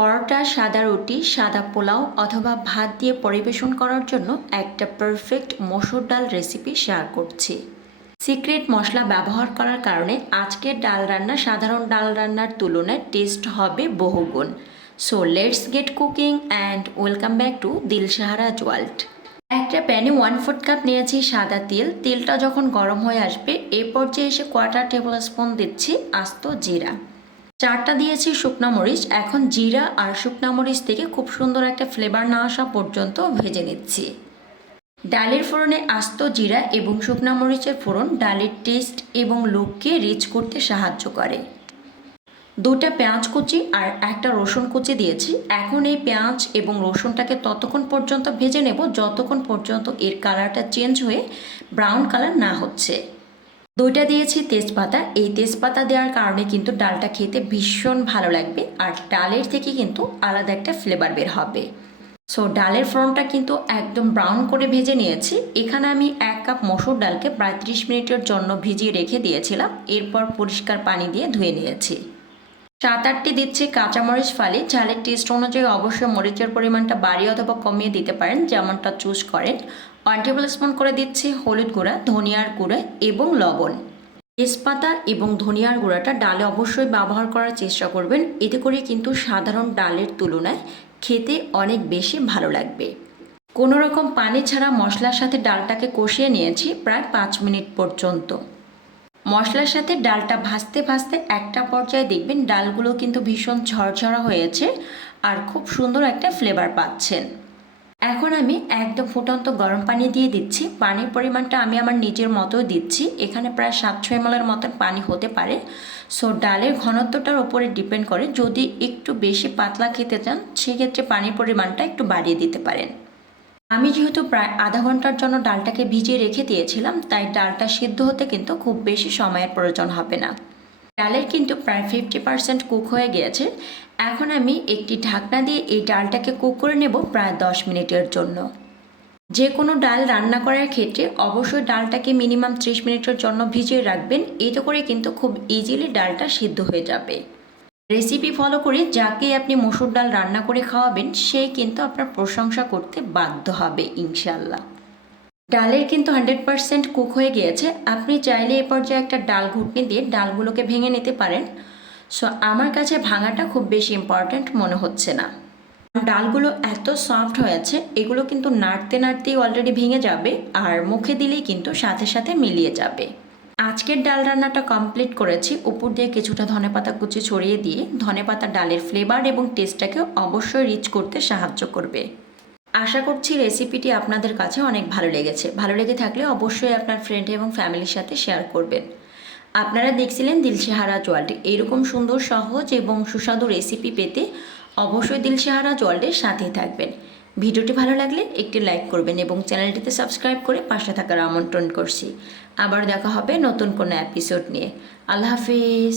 পরোটা, সাদা রুটি, সাদা পোলাও অথবা ভাত দিয়ে পরিবেশন করার জন্য একটা পারফেক্ট মসুর ডাল রেসিপি শেয়ার করছি। সিক্রেট মশলা ব্যবহার করার কারণে আজকের ডাল রান্না সাধারণ ডাল রান্নার তুলনায় টেস্ট হবে বহুগুণ। So let's get cooking and welcome back to Dilshahara জোয়াল্ট একটা প্যানে ওয়ান ফোর্থ কাপ নিয়েছি সাদা তেল। তেলটা যখন গরম হয়ে আসবে এই পর্যায়ে এসে কোয়ার্টার টেবিল স্পুন দিচ্ছি আস্ত জিরা। চারটা দিয়েছি শুকনা মরিচ, এখন জিরা আর শুকনা মরিচ থেকে খুব সুন্দর একটা ফ্লেভার না আসা পর্যন্ত ভেজে নিচ্ছি। ডালের ফোড়নে আস্ত জিরা এবং শুকনা মরিচের ফোড়ন ডালের টেস্ট এবং লুককে রিচ করতে সাহায্য করে। দুটা পেঁয়াজ কুচি আর একটা রসুন কুচি দিয়েছি। এখন এই পেঁয়াজ এবং রসুনটাকে ততক্ষণ পর্যন্ত ভেজে নেব, যতক্ষণ পর্যন্ত এর কালারটা চেঞ্জ হয়ে ব্রাউন কালার না হচ্ছে। দুইটা দিয়েছি, তেজপাতা। এই তেজপাতা দেওয়ার কারণে কিন্তু ডালটা খেতে ভীষণ ভালো লাগবে আর ডালের থেকে কিন্তু আলাদা একটা ফ্লেভার বের হবে। সো ডালের ফ্রনটা কিন্তু একদম ব্রাউন করে ভেজে নিয়েছি। এখানে আমি এক কাপ মসুর ডালকে প্রায় ত্রিশ মিনিটের জন্য ভিজিয়ে রেখে দিয়েছিলাম। এরপর পরিষ্কার পানি দিয়ে ধুয়ে নিয়েছি। সাত আটটি দিচ্ছি কাঁচামরিচ ফালি। ঝালের টেস্ট অনুযায়ী অবশ্যই মরিচের পরিমাণটা বাড়িয়ে অথবা কমিয়ে দিতে পারেন, যেমনটা চুজ করেন। ওয়ান টেবিল স্পুন করে দিচ্ছি হলুদ গুঁড়া, ধনিয়ার গুঁড়া এবং লবণ। তেজপাতা এবং ধনিয়ার গুঁড়াটা ডালে অবশ্যই ব্যবহার করার চেষ্টা করবেন। এতে করে কিন্তু সাধারণ ডালের তুলনায় খেতে অনেক বেশি ভালো লাগবে। কোনো রকম পানি ছাড়া মশলার সাথে ডালটাকে কষিয়ে নিয়েছি প্রায় পাঁচ মিনিট পর্যন্ত। মশলার সাথে ডালটা ভাজতে ভাজতে একটা পর্যায়ে দেখবেন ডালগুলো কিন্তু ভীষণ ঝরঝরা হয়েছে আর খুব সুন্দর একটা ফ্লেভার পাচ্ছেন। এখন আমি একদম ফুটন্ত গরম পানি দিয়ে দিচ্ছি। পানির পরিমাণটা আমি আমার নিজের মতো দিচ্ছি। এখানে প্রায় সাত ছয় এমএলের মতন পানি হতে পারে। সো ডালের ঘনত্বটার ওপরে ডিপেন্ড করে যদি একটু বেশি পাতলা খেতে চান, সেক্ষেত্রে পানির পরিমাণটা একটু বাড়িয়ে দিতে পারেন। আমি যেহেতু প্রায় আধা ঘণ্টার জন্য ডালটাকে ভিজিয়ে রেখে দিয়েছিলাম, তাই ডালটা সিদ্ধ হতে কিন্তু খুব বেশি সময়ের প্রয়োজন হবে না। ডালের কিন্তু প্রায় ফিফটি পার্সেন্ট কুক হয়ে গিয়েছে। এখন আমি একটি ঢাকনা দিয়ে এই ডালটাকে কুক করে নেব প্রায় দশ মিনিটের জন্য। যে কোনো ডাল রান্না করার ক্ষেত্রে অবশ্যই ডালটাকে মিনিমাম ত্রিশ মিনিটের জন্য ভিজিয়ে রাখবেন। এতে করে কিন্তু খুব ইজিলি ডালটা সিদ্ধ হয়ে যাবে। রেসিপি ফলো করে যাকে আপনি মসুর ডাল রান্না করে খাওয়াবেন সেই কিন্তু আপনার প্রশংসা করতে বাধ্য হবে ইনশাল্লাহ ডালের কিন্তু হান্ড্রেড পারসেন্ট কুক হয়ে গিয়েছে। আপনি চাইলে এ পর্যায়ে একটা ডাল ঘুটনি দিয়ে ডালগুলোকে ভেঙে নিতে পারেন। সো আমার কাছে ভাঙাটা খুব বেশি ইম্পর্ট্যান্ট মনে হচ্ছে না। ডালগুলো এত সফট হয়েছে, এগুলো কিন্তু নাড়তে নাড়তেই অলরেডি ভেঙে যাবে, আর মুখে দিলেই কিন্তু সাথে সাথে মিলিয়ে যাবে। আজকের ডাল রান্নাটা কমপ্লিট করেছি। উপর দিয়ে কিছুটা ধনেপাতা কুচি ছড়িয়ে দিয়ে ধনেপাতা ডালের ফ্লেভার এবং টেস্টটাকে অবশ্যই রিচ করতে সাহায্য করবে। আশা করছি রেসিপিটি আপনাদের কাছে অনেক ভালো লেগেছে। ভালো লেগে থাকলে অবশ্যই আপনার ফ্রেন্ড এবং ফ্যামিলির সাথে শেয়ার করবেন। আপনারা দেখছিলেন দিলশেহারা জলটি এরকম সুন্দর, সহজ এবং সুস্বাদু রেসিপি পেতে অবশ্যই দিলশেহারা জলটির সাথেই থাকবেন। ভিডিওটি ভালো লাগলে একটি লাইক করবেন এবং চ্যানেলটিতে সাবস্ক্রাইব করে পাশে থাকার আমন্ত্রণ করছি। আবার দেখা হবে নতুন কোনো এপিসোড নিয়ে। আল্লাহ হাফিজ।